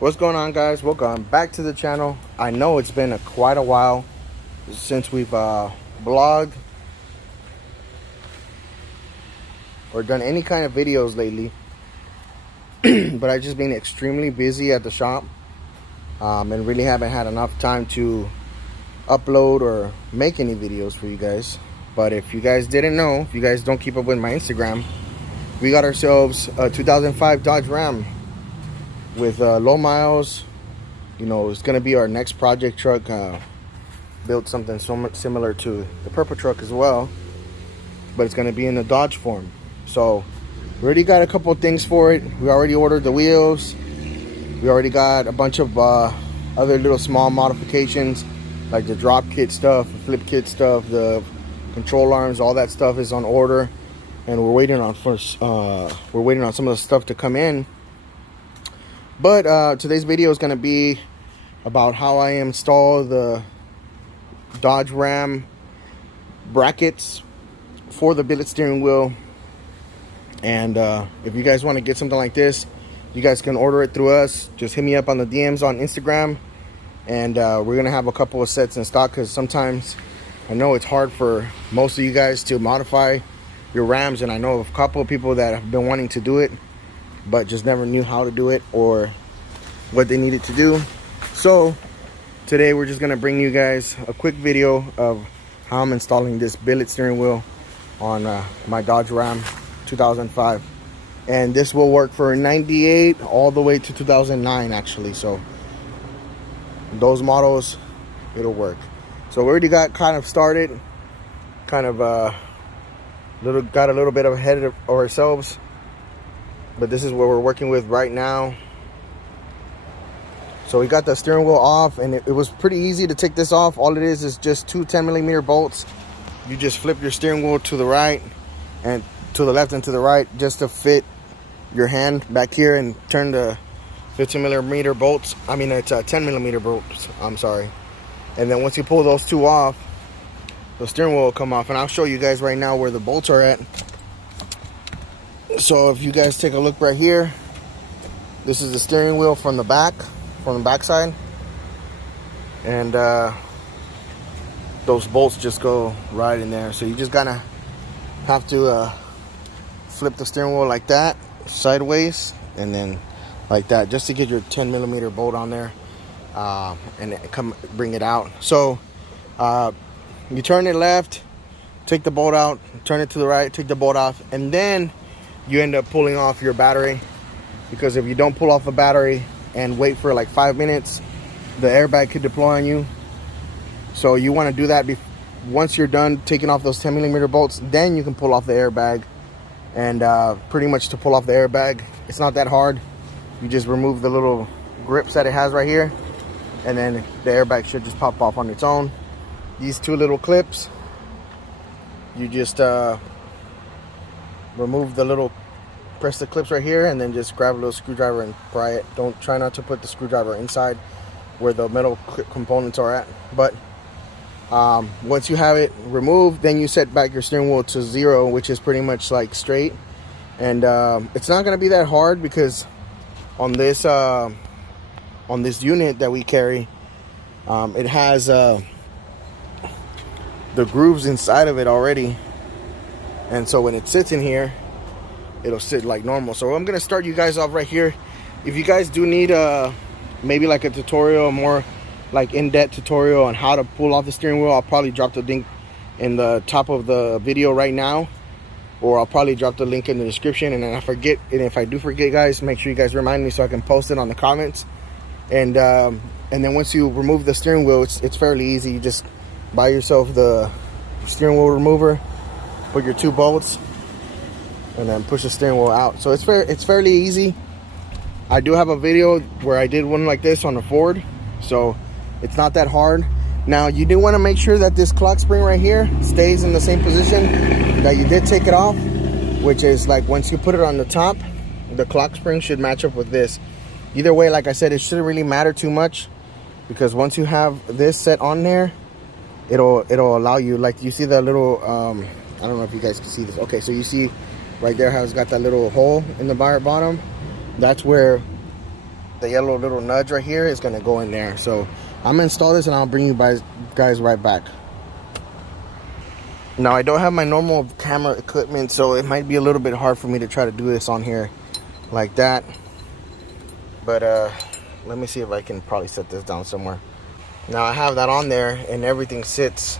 What's going on, guys? Welcome back to the channel. I know it's been quite a while since we've vlogged or done any kind of videos lately. But I've just been extremely busy at the shop and really haven't had enough time to upload or make any videos for you guys. But if you guys didn't know, if you guys don't keep up with my Instagram, we got ourselves a 2005 Dodge Ram with low miles. You know, it's gonna be our next project truck. Built something so much similar to the purple truck as well, but it's gonna be in the Dodge form. So we already got a couple of things for it. We already ordered the wheels. We already got a bunch of other little small modifications, like the drop kit stuff, the flip kit stuff, the control arms. All that stuff is on order, and we're waiting on some of the stuff to come in. But today's video is going to be about how I install the Dodge Ram brackets for the billet steering wheel. And if you guys want to get something like this, you guys can order it through us. Just hit me up on the DMs on Instagram, and we're going to have a couple of sets in stock, because sometimes I know it's hard for most of you guys to modify your Rams, and I know of a couple of people that have been wanting to do it but just never knew how to do it or what they needed to do. So today we're just gonna bring you guys a quick video of how I'm installing this billet steering wheel on my Dodge Ram 2005, and this will work for 98 all the way to 2009 actually. So those models, it'll work. So we already got kind of started, got a little bit ahead of ourselves. But this is what we're working with right now. So we got the steering wheel off, and it was pretty easy to take this off. All it is just two 10mm bolts. You just flip your steering wheel to the right and to the left and to the right, just to fit your hand back here, and turn the 15mm bolts. I mean, it's 10mm bolts, I'm sorry. And then once you pull those two off, the steering wheel will come off. And I'll show you guys right now where the bolts are at. So if you guys take a look right here, this is the steering wheel from the back side, and those bolts just go right in there. So you just gotta have to flip the steering wheel like that, sideways, and then like that, just to get your 10mm bolt on there, and bring it out. So you turn it left, take the bolt out, turn it to the right, take the bolt off, and then you end up pulling off your battery, because if you don't pull off a battery and wait for like 5 minutes, the airbag could deploy on you. So you want to do that once you're done taking off those 10mm bolts, then you can pull off the airbag. And pretty much to pull off the airbag, it's not that hard. You just remove the little grips that it has right here, and then the airbag should just pop off on its own. These two little clips, you just remove the little, press the clips right here, and then just grab a little screwdriver and pry it. Try not to put the screwdriver inside where the metal components are at. But once you have it removed, then you set back your steering wheel to 0, which is pretty much like straight. And it's not going to be that hard, because on this unit that we carry, it has the grooves inside of it already. And so when it sits in here, it'll sit like normal. So I'm gonna start you guys off right here. If you guys do need maybe like a tutorial, more like in-depth tutorial on how to pull off the steering wheel, I'll probably drop the link in the top of the video right now, or I'll probably drop the link in the description. And then if I do forget, guys, make sure you guys remind me so I can post it on the comments. And then once you remove the steering wheel, it's fairly easy. You just buy yourself the steering wheel remover, put your two bolts, and then push the steering wheel out. So it's fairly easy. I do have a video where I did one like this on a Ford, so it's not that hard. Now you do want to make sure that this clock spring right here stays in the same position that you did take it off, which is like once you put it on the top, the clock spring should match up with this. Either way, like I said, it shouldn't really matter too much, because once you have this set on there, it'll allow you, like you see that little I don't know if you guys can see this. Okay, so you see right there how it's got that little hole in the bottom. That's where the yellow little nudge right here is gonna go in there. So I'm gonna install this and I'll bring you guys right back. Now I don't have my normal camera equipment, so it might be a little bit hard for me to try to do this on here like that. But let me see if I can probably set this down somewhere. Now I have that on there and everything sits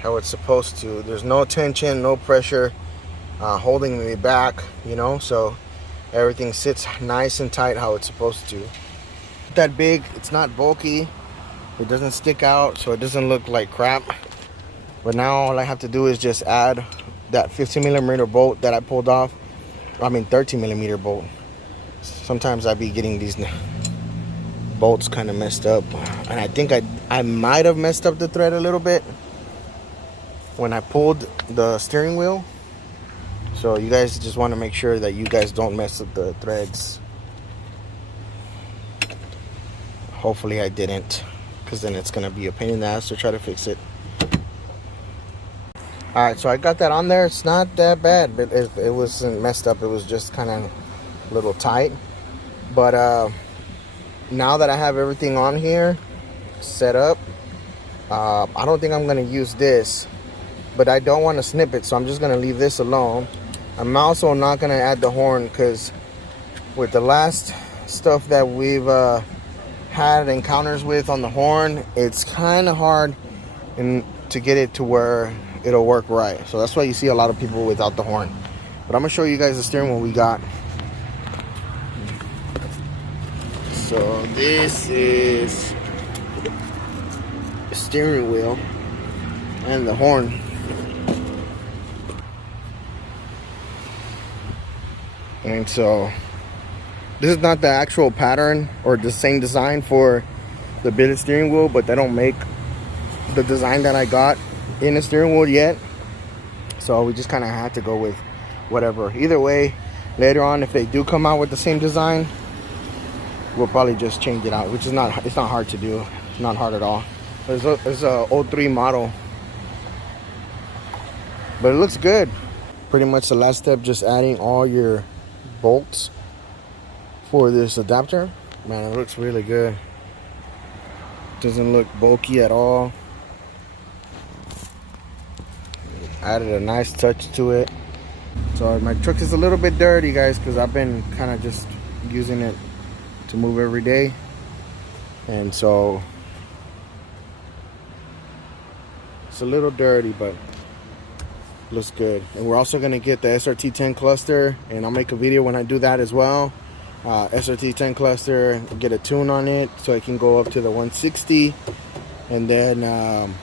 how it's supposed to. There's no tension, no pressure holding me back, you know, so everything sits nice and tight how it's supposed to. That big, it's not bulky, it doesn't stick out, so it doesn't look like crap. But now all I have to do is just add that 15mm bolt that I pulled off. I mean 13mm bolt. Sometimes I be getting these bolts kind of messed up, and I think I might have messed up the thread a little bit when I pulled the steering wheel. So you guys just want to make sure that you guys don't mess up the threads. Hopefully I didn't, because then it's gonna be a pain in the ass to try to fix it. All right, so I got that on there. It's not that bad, but it wasn't messed up. It was just kind of a little tight. But now that I have everything on here set up, I don't think I'm gonna use this, but I don't want to snip it, so I'm just gonna leave this alone. I'm also not gonna add the horn, because with the last stuff that we've had encounters with on the horn, it's kind of hard to get it to where it'll work right. So that's why you see a lot of people without the horn. But I'm gonna show you guys the steering wheel we got. So this is the steering wheel and the horn. And so this is not the actual pattern or the same design for the Billet steering wheel, but they don't make the design that I got in the steering wheel yet. So we just kind of had to go with whatever. Either way, later on, if they do come out with the same design, we'll probably just change it out, which is it's not hard to do. It's not hard at all. It's a 03 model, but it looks good. Pretty much the last step, just adding all your bolts for this adapter. Man, it looks really good. Doesn't look bulky at all. Added a nice touch to it. So my truck is a little bit dirty, guys, because I've been kind of just using it to move every day, and so it's a little dirty, but looks good. And we're also going to get the SRT10 cluster, and I'll make a video when I do that as well. SRT10 cluster, get a tune on it so it can go up to the 160, and then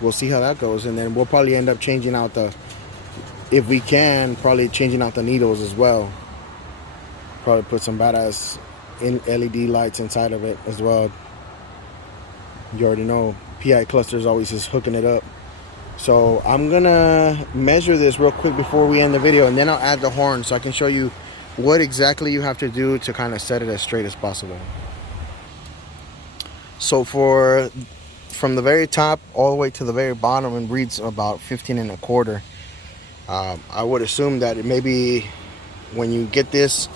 we'll see how that goes. And then we'll probably end up changing out if we can, probably changing out the needles as well. Probably put some badass LED lights inside of it as well. You already know PI cluster is always just hooking it up. So I'm gonna measure this real quick before we end the video, and then I'll add the horn so I can show you what exactly you have to do to kind of set it as straight as possible. So from the very top all the way to the very bottom, it reads about 15 1/4. I would assume that it maybe when you get this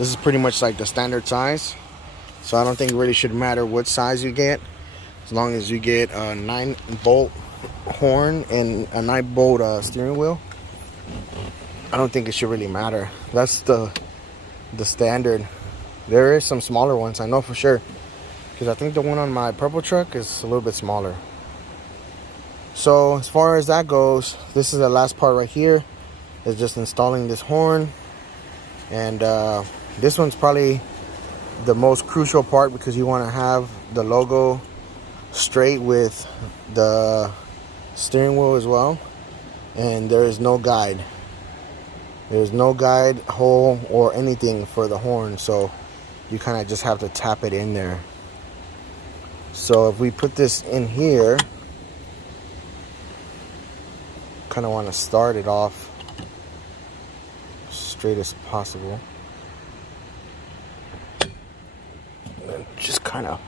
is pretty much like the standard size. So I don't think it really should matter what size you get, as long as you get a 9-bolt horn and a 9-bolt steering wheel. I don't think it should really matter. That's the standard. There is some smaller ones, I know for sure, because I think the one on my purple truck is a little bit smaller. So as far as that goes, this is the last part right here. It's just installing this horn, and this one's probably the most crucial part, because you want to have the logo straight with the steering wheel as well. And there is no guide. There's no guide, hole, or anything for the horn, so you kind of just have to tap it in there. So if we put this in here, kind of want to start it off straight as possible, and just kind of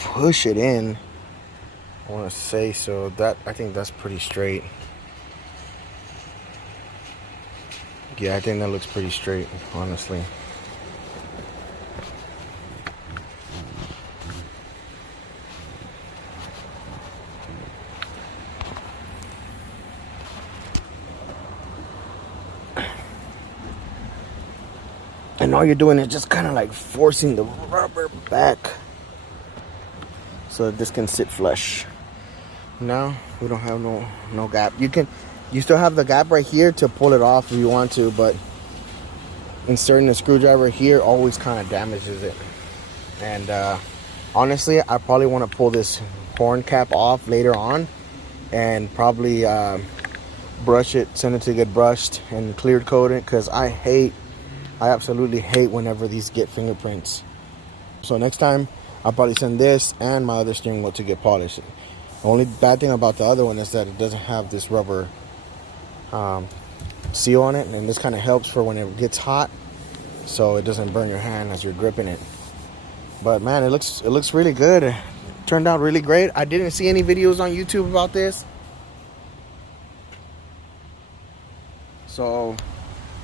push it in. I want to say, so that I think that's pretty straight. Yeah, I think that looks pretty straight, honestly. And all you're doing is just kind of like forcing the rubber back so that this can sit flush. Now we don't have no gap. You still have the gap right here to pull it off if you want to, but inserting a screwdriver here always kind of damages it. And honestly, I probably want to pull this horn cap off later on and probably brush it, send it to get brushed and clear coated, because I absolutely hate whenever these get fingerprints. So next time I'll probably send this and my other steering wheel to get polished. The only bad thing about the other one is that it doesn't have this rubber seal on it, and this kind of helps for when it gets hot so it doesn't burn your hand as you're gripping it. But man, it looks really good. It turned out really great. I didn't see any videos on YouTube about this, so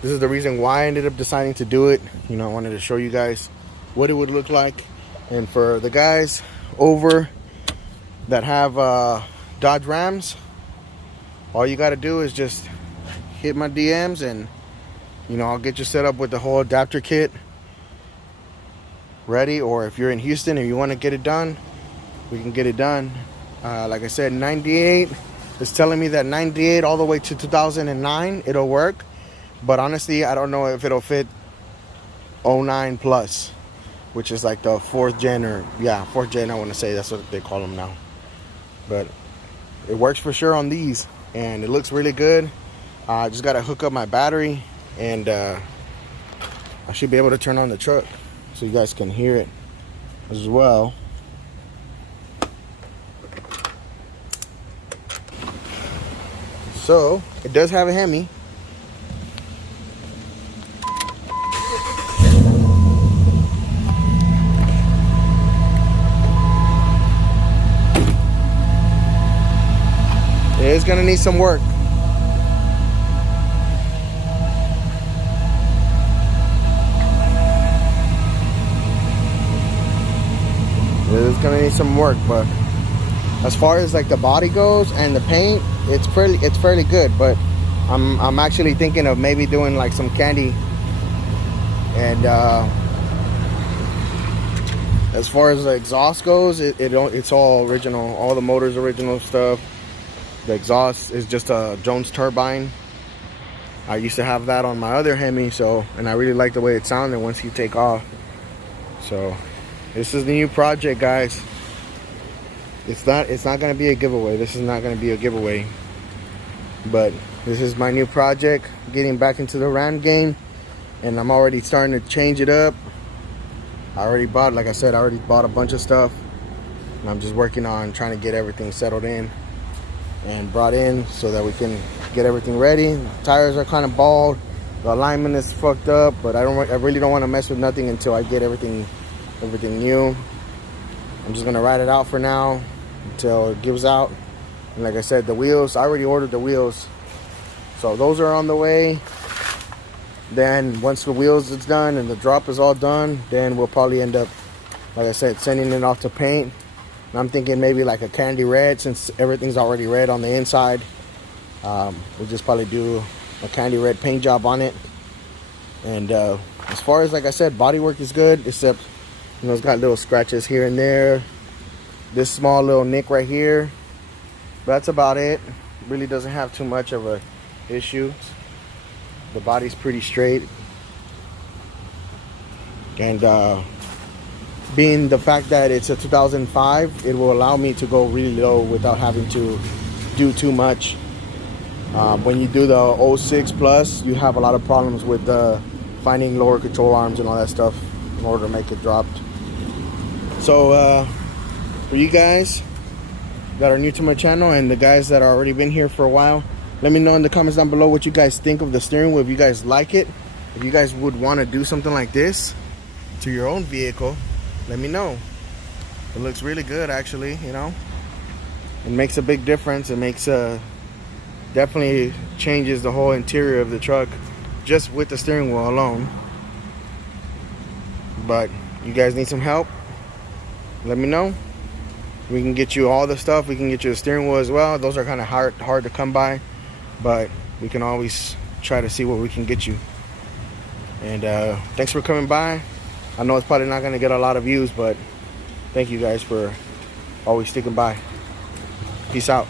this is the reason why I ended up deciding to do it. You know, I wanted to show you guys what it would look like. And for the guys over that have Dodge Rams, all you got to do is just hit my DMs, and you know, I'll get you set up with the whole adapter kit ready. Or if you're in Houston and you want to get it done, we can get it done. Like I said, 98 is telling me that 98 all the way to 2009 it'll work, but honestly I don't know if it'll fit 09 plus, which is like the 4th gen, or yeah, 4th gen, I want to say that's what they call them now. But it works for sure on these, and it looks really good. I just got to hook up my battery, and I should be able to turn on the truck so you guys can hear it as well. So it does have a Hemi. It's gonna need some work. It's gonna need some work, but as far as like the body goes and the paint, it's fairly good. But I'm actually thinking of maybe doing like some candy. And as far as the exhaust goes, it's all original. All the motors original stuff. The exhaust is just a Jones turbine. I used to have that on my other Hemi, and I really like the way it sounded once you take off. So this is the new project, guys. It's not going to be a giveaway. This is not going to be a giveaway. But this is my new project, getting back into the Ram game, and I'm already starting to change it up. Like I said, I already bought a bunch of stuff, and I'm just working on trying to get everything settled in and brought in so that we can get everything ready. The tires are kind of bald, the alignment is fucked up, but I really don't want to mess with nothing until I get everything new. I'm just gonna ride it out for now until it gives out. And like I said, the wheels, I already ordered the wheels, so those are on the way. Then once the wheels is done and the drop is all done, then we'll probably end up, like I said, sending it off to paint. I'm thinking maybe like a candy red, since everything's already red on the inside. We'll just probably do a candy red paint job on it. And as far as, like I said, bodywork is good, except, you know, it's got little scratches here and there. This small little nick right here. But that's about it. Really doesn't have too much of a issue. The body's pretty straight. And being the fact that it's a 2005, it will allow me to go really low without having to do too much. When you do the 06 plus, you have a lot of problems with finding lower control arms and all that stuff in order to make it drop. So for you guys that are new to my channel and the guys that are already been here for a while, let me know in the comments down below what you guys think of the steering wheel. If you guys like it, if you guys would want to do something like this to your own vehicle, let me know. It looks really good, actually. You know, it makes a big difference. It makes definitely changes the whole interior of the truck just with the steering wheel alone. But you guys need some help, let me know. We can get you all the stuff. We can get you a steering wheel as well. Those are kind of hard to come by, but we can always try to see what we can get you. And thanks for coming by. I know it's probably not going to get a lot of views, but thank you guys for always sticking by. Peace out.